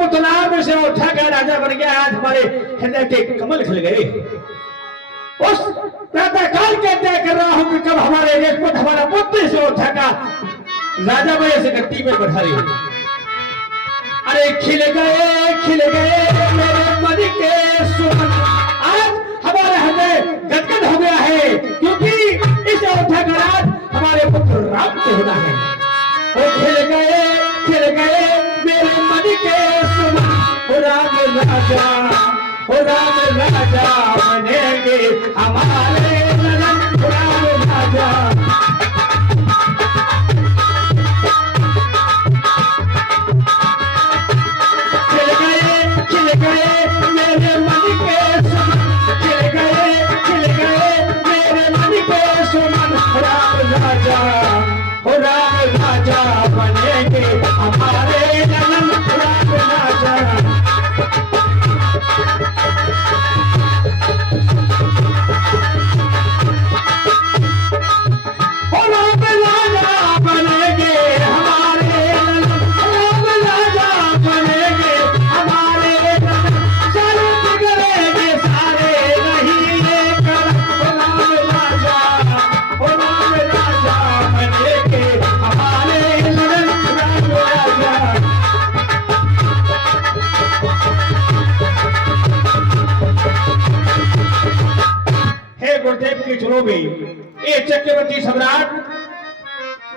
पुतना में से उठा कर राजा बन गया। आज हमारे हृदय के कमल खिल गए। उस प्रातः काल के तय कर रहा हूं कि कब हमारे रेशपत हमारा पुत्र से उठा कर राजा बने से गट्टी में बढ़ा रही। अरे खिल गए मेरे मन के सुमन। आज हमारे हृदय गदगद हो गया है, क्योंकि इस उठा कर आज हमारे पुत्र राम के होना है। वो खिल गए मेरे मन के सुमन। राम राजा बनेंगे हमारे नयन। राम राजा खिल गए मेरे मन के सुमन। खिल गए मेरे मन के सुमन। राम राजा बनेंगे हमारे नयन। राम राजा गुरुदेव के चरणों में ये चक्रवर्ती सम्राट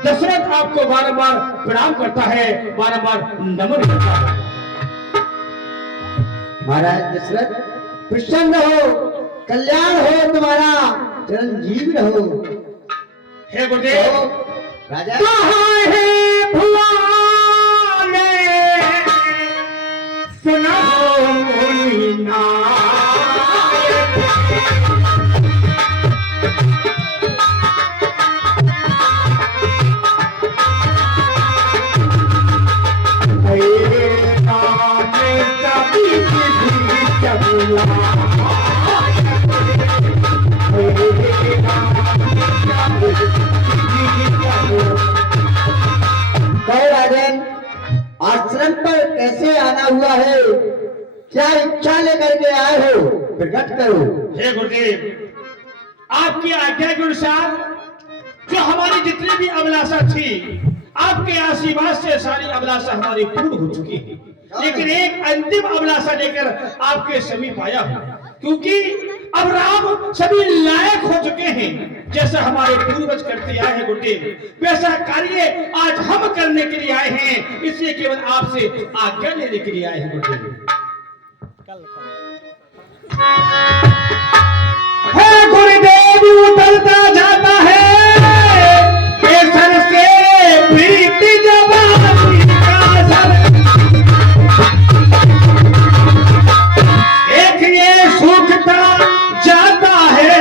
दशरथ आपको बारंबार प्रणाम करता है, बारंबार नमन करता है। महाराज दशरथ प्रसन्न हो, कल्याण हो, तुम्हारा चिरंजीव रहो। हे गुरुदेव राजा कहाँ है भुवन सुनो मुनीना। राजन आश्रम पर कैसे आना हुआ है? क्या इच्छा लेकर के आए हो? प्रकट करो। हे गुरुदेव आपकी आज्ञा के अनुसार जो हमारी जितनी भी अभिलाषा थी, आपके आशीर्वाद से सारी अभिलाषा हमारी पूर्ण हो चुकी है। लेकिन एक अंतिम अभिलाषा लेकर आपके समीप आया हूं, क्योंकि अब राम सभी लायक हो चुके हैं। जैसा हमारे पूर्वज करते आए हैं गुरुदेव, वैसा कार्य आज हम करने के लिए आए हैं। इसलिए केवल आपसे आज्ञा लेने के लिए आए हैं गुरुदेव। है गुरुदेव उतरता जाता है केसर से प्रीति जवानी का सर। एक ये सूखता जाता है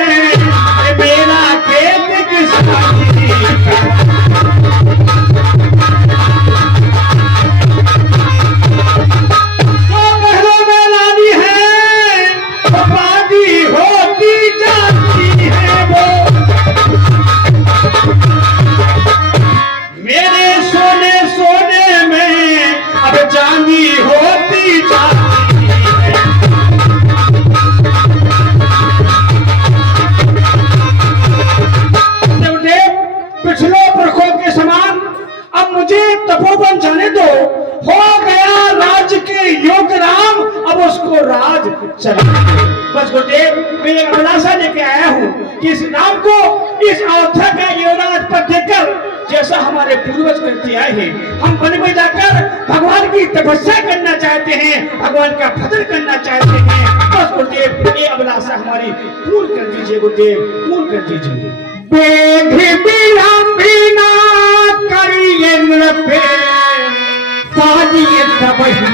मेरा खेत किसानी का। तो पहलों में लानी है तो बादी होती जाती है वो। मेरे सोने सोने में अब चांदी होती जाती है। पिछले पुरखों के समान अब मुझे तपोवन जाने दो। हो गया राज के योग राम, अब उसको राज चला। बस गुरुदेव मैं एक अभिलाषा लेके आया हूँ कि इस राम को इस अयोध्या का युवराज पद देकर जैसा हमारे पूर्वज करते आए हैं, हम वन में जाकर भगवान की तपस्या करना चाहते हैं, भगवान का भजन करना चाहते हैं। बस गुरुदेव ये अभिलाषा हमारी पूर्ण कर दीजिए गुरुदेव, पूर्ण कर दीजिए। बिना करिए नृपे साजिए तबही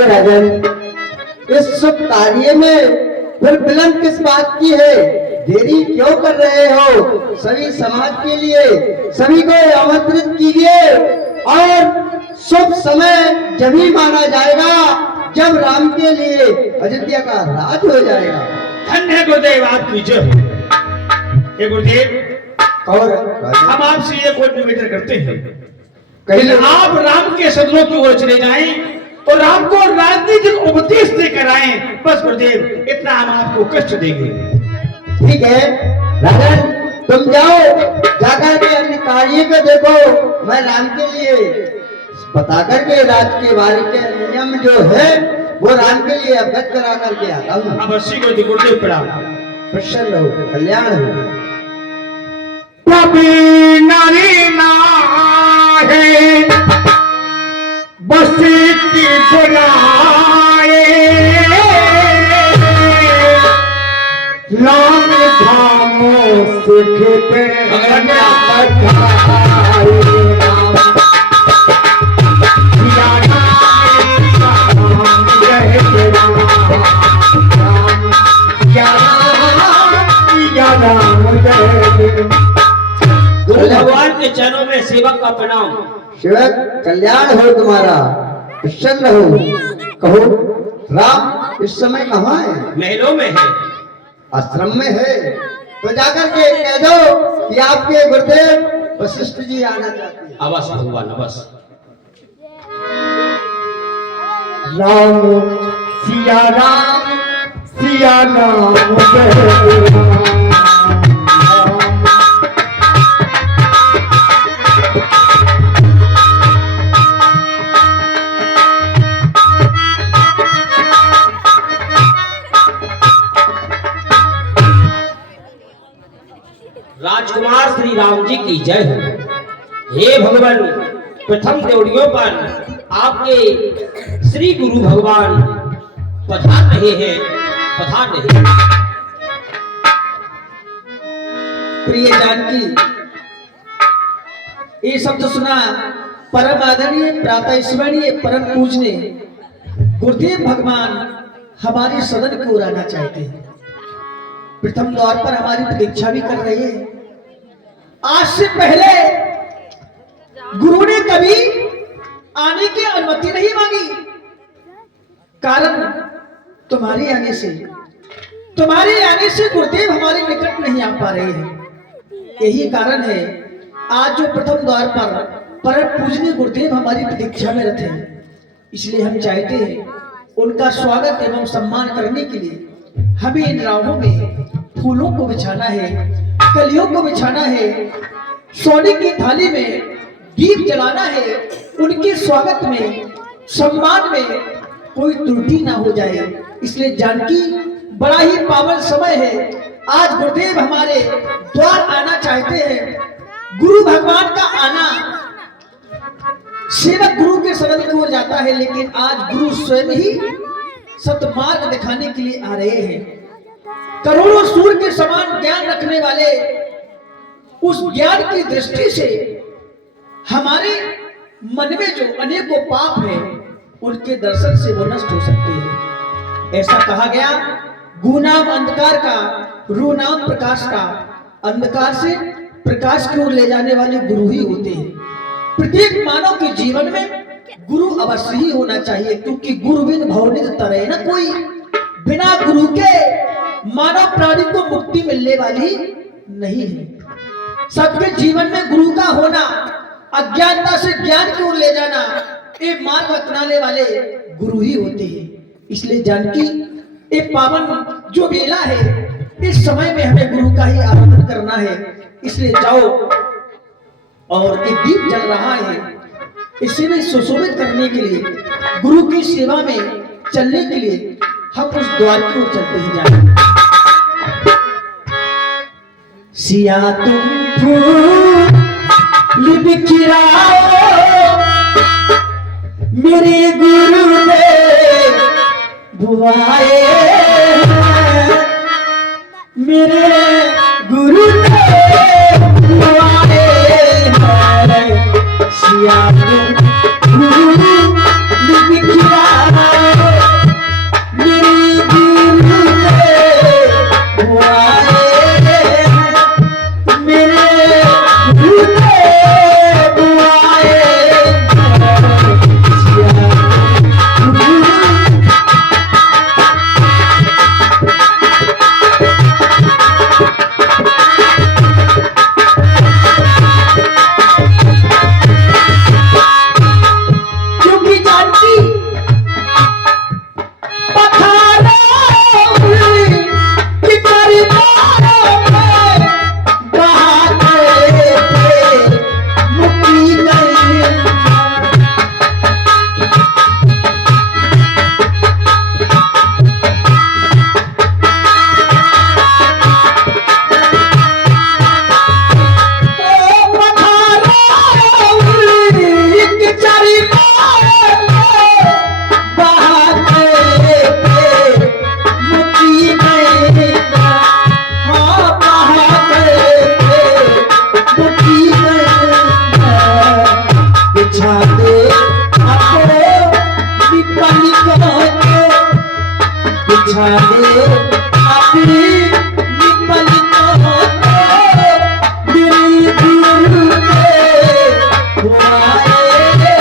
राजन इस शुभ कार्य में फिर विलंब किस बात की है? देरी क्यों कर रहे हो? सभी समाज के लिए सभी को आमंत्रित कीजिए और शुभ समय जब ही माना जाएगा जब राम के लिए अयोध्या का राज हो जाएगा। धन्य गुरुदेव आपकी जय हो। हे गुरुदेव, और हम आपसे ये कोई निवेदन करते हैं कहीं कि आप राम के सदनों की ओर चले जाएं और राम को राजनीतिक उपदेश देकर आए। बस गुरुदेव, इतना हम आपको कष्ट देंगे। ठीक है राजन, तुम जाओ, जाकर के अपने कार्य को देखो। मैं राम के लिए बता करके राज के बारे के नियम जो है वो राम के लिए अवगत करा करके आता हूँ। अवश्य गुरुदेव, प्रणाम। प्रसन्न हो, कल्याण हो। कभी नारी नाहे बस्ती की बुलाए, राम धामों सिखते भगवान के चरणों में सेवक का प्रणाम। शिवक कल्याण हो तुम्हारा, प्रसन्न हो। कहो राम इस समय कहाँ है? महलों में है। आश्रम में है? तो जाकर के कह दो कि आपके गुरुदेव वशिष्ठ जी आना चाहते हैं। अवश्य भगवान, अवश्य। राम सिया राम सिया राम राजकुमार श्री राम जी की जय हो। हे भगवान, प्रथम देवड़ियों पर आपके श्री गुरु भगवान पधार रहे हैं, पधार रहे हैं। प्रिय जानकी, ये शब्द सुना परम आदरणीय, प्रातः स्मरणीय, परम पूजनीय गुरुदेव भगवान हमारे सदन की ओर आना चाहते हैं। प्रथम द्वार पर हमारी प्रतीक्षा भी कर रहे हैं। आज से पहले गुरु ने कभी आने की अनुमति नहीं मांगी। कारण तुम्हारे आने से गुरुदेव हमारे निकट नहीं आ पा रहे हैं। यही कारण है आज जो प्रथम द्वार पर परम पूजनीय गुरुदेव हमारी प्रतीक्षा में रहते हैं। इसलिए हम चाहते हैं उनका स्वागत एवं सम्मान करने के लिए हमें इन राहों में फूलों को बिछाना है, कलियों को बिछाना है, सोने की थाली में दीप जलाना है। उनके स्वागत में, सम्मान में कोई त्रुटि ना हो जाए। इसलिए जानकी, बड़ा ही पावन समय है। आज गुरुदेव हमारे द्वार आना चाहते हैं। गुरु भगवान का आना, सेवक गुरु के शरण की ओर जाता है, लेकिन आज गुरु स्वयं ही सतमार्ग दिखाने के लिए आ रहे हैं। करोड़ों सूर्य के समान ज्ञान रखने वाले उस ज्ञान की दृष्टि से हमारे मन में जो अनेकों पाप है उनके दर्शन से वो नष्ट हो सकते हैं। ऐसा कहा गया, गु नाम अंधकार का, रू नाम प्रकाश का। अंधकार से प्रकाश की ओर ले जाने वाले गुरु ही होते हैं। प्रत्येक मानव के जीवन में गुरु अवश्य ही होना चाहिए, क्योंकि गुरु बिन भवनित तरह न कोई। बिना गुरु के मानव प्राणी को मुक्ति मिलने वाली नहीं है। सबके जीवन में गुरु का होना, अज्ञानता से ज्ञान की ओर ले जाना, ये मार्ग अपनाने वाले गुरु ही होते हैं। इसलिए जानकी, ये पावन जो बेला है, इस समय में हमें गुरु का ही आराधन करना है। इसलिए जाओ, और एक दीप जल रहा है, इसे भी सुशोभित करने के लिए, गुरु की सेवा में चलने के लिए हम उस द्वार की ओर चलते ही जाएंगे। सिया तुम फूल बिखराओ, मेरे गुरुदेव बुआए, मेरे गुरुदेव बुआए। सिया तुम फूल बिखराओ, मेरे गुरुदेव बुआए, मेरे गुरुदेव बुआए। सिया बिछा दे अपनी पलकों पे, मेरी दिल पे वो आए,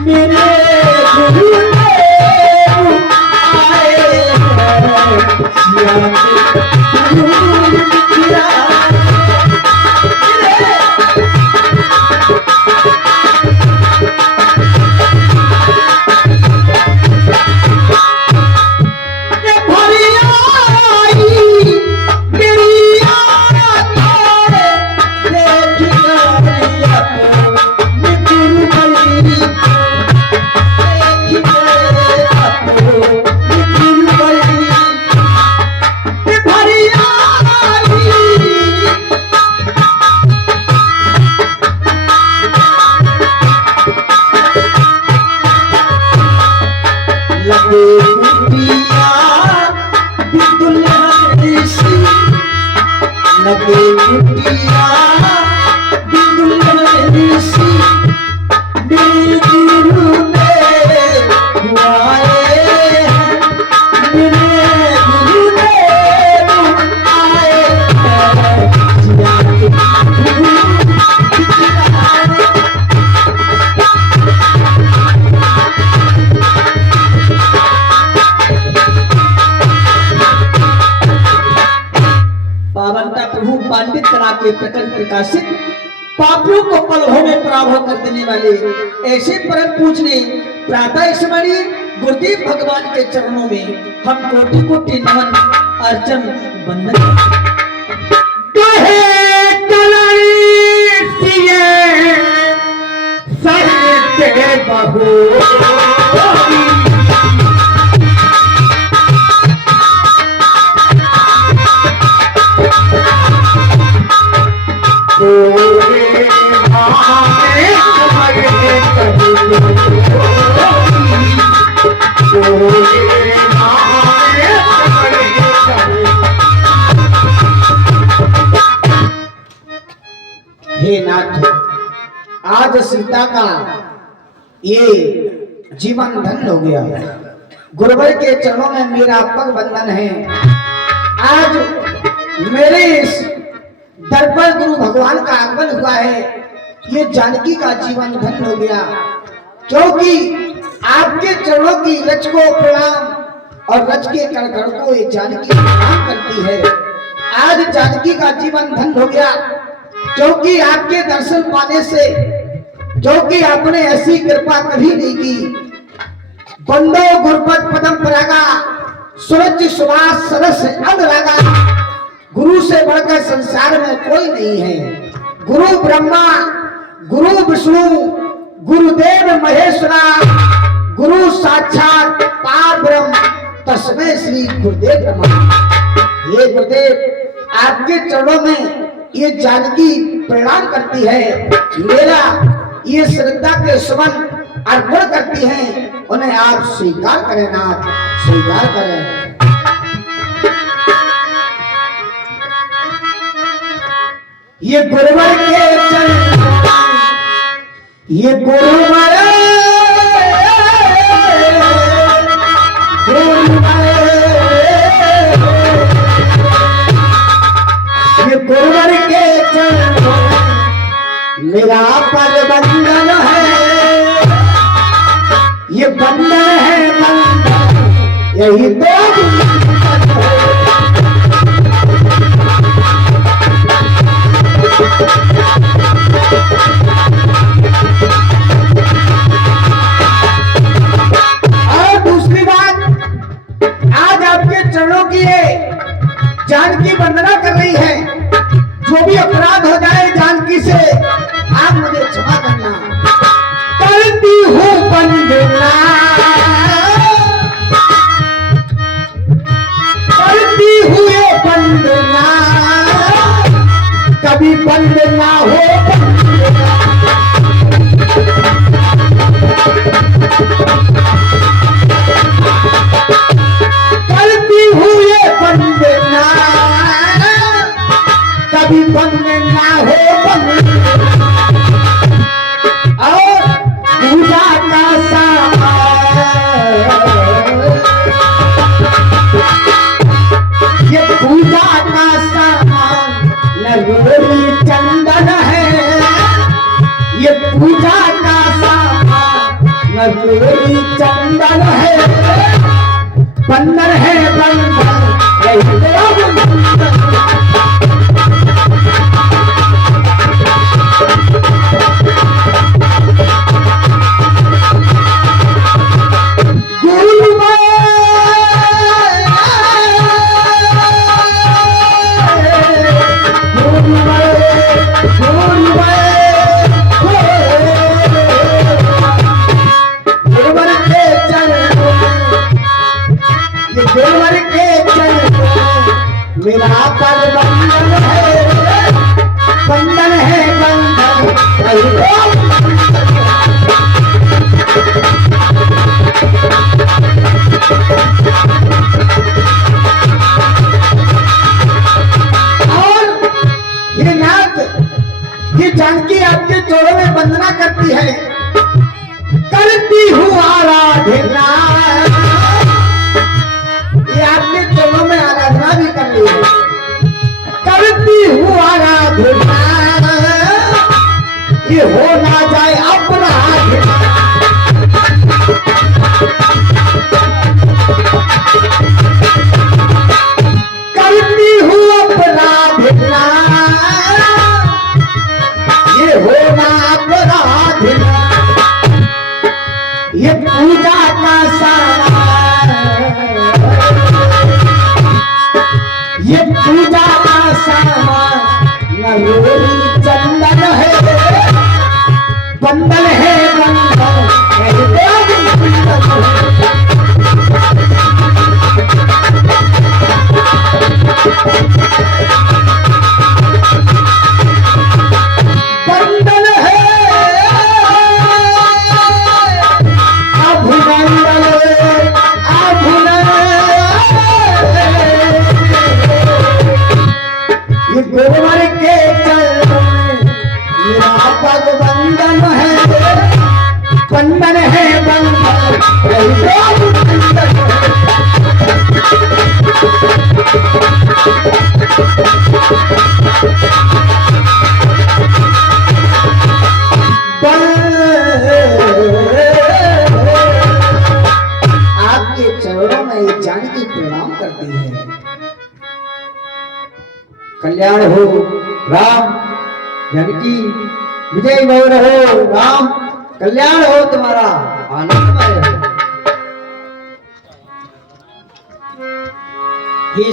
मेरे दिल पे वो आए, सिया के दूर बिखरा। पांडित कला के प्रकट प्रकाशित पापियों को पल भर में पराभव कर देने वाले ऐसे परम पूजनीय प्रातः स्मरणीय गुरुदेव भगवान के चरणों में हम कोटि कोटि नमन अर्चन वंदन कहे कलरिए सत्य बहु हे नाथ, आज सीता का ये जीवन धन्य हो गया। गुरुवर के चरणों में मेरा पग बंधन है। आज मेरे इस दर पर गुरु भगवान का आगमन हुआ है। ये जानकी का जीवन धन्य हो गया, क्योंकि आपके चरणों की रच को प्रणाम और रच के कण कण को ये जानकी प्रणाम करती है। आज जानकी का जीवन धन्य हो गया, क्योंकि आपके दर्शन पाने से, क्योंकि आपने ऐसी कृपा कभी नहीं की। बंदो गुरुपद पदम परागा, सूरज सुवास सरस अनुरागा। गुरु से बढ़कर संसार में कोई नहीं है। गुरु ब्रह्मा, गुरु विष्णु, गुरुदेव महेश्वरा, गुरु साक्षात पार ब्रह्म, तस्मै श्री गुरुदेव नमः। ये गुरुदेव आपके चरणों में ये जानकी प्रणाम करती है। मेरा ये श्रद्धा के सुमन अर्पण करती है, उन्हें आप स्वीकार करें नाथ, स्वीकार करें। ये गुरुवर के चरण, ये गुरुवर, ये गुरुवर के चरण मेरा पद बंधन है। ये बंधन है बंधन, यही तो और दूसरी बात, आज आपके चरणों की जानकी वंदना कर रही है। जो भी अपराध हो जाए जानकी से, आप मुझे क्षमा करना। करती हूँ वंदना, करती हुए वंदना, कभी बंद ना हो करती हुए वंदना, कभी बंद ना हो और पूजा का सामान नगरी चंदन है, बंधन है बंधन, यही तेरा बंधन। मेरा पद बंधन है, बंधन है बंधन। और ये नाथ, ये जानकी आपके चोरों में वंदना करती है, करती हूँ आराधना। ये आपके चोरों में आराधना भी कर रही है, करती हूँ आराधना, ये हो ना जाए अपराध। करती हूँ अपराधना, ये हो ना अपराध। ये पूजा का सामान, ये पूजा का सामान, नगरी चंदन है, बंधन है बंधन, यही तेरा बंधन। बंधन है अभिनंदन, अभिनंदन। ये गोबर के चरण मेरा पग बंधन है, बंधन है बंधन, यही तेरा बंधन। आपके चरणों में ये जानकी प्रणाम करती है। कल्याण हो राम, जानकी विजय गौर हो राम, कल्याण हो तुम्हारा, आनंदमय हो। हे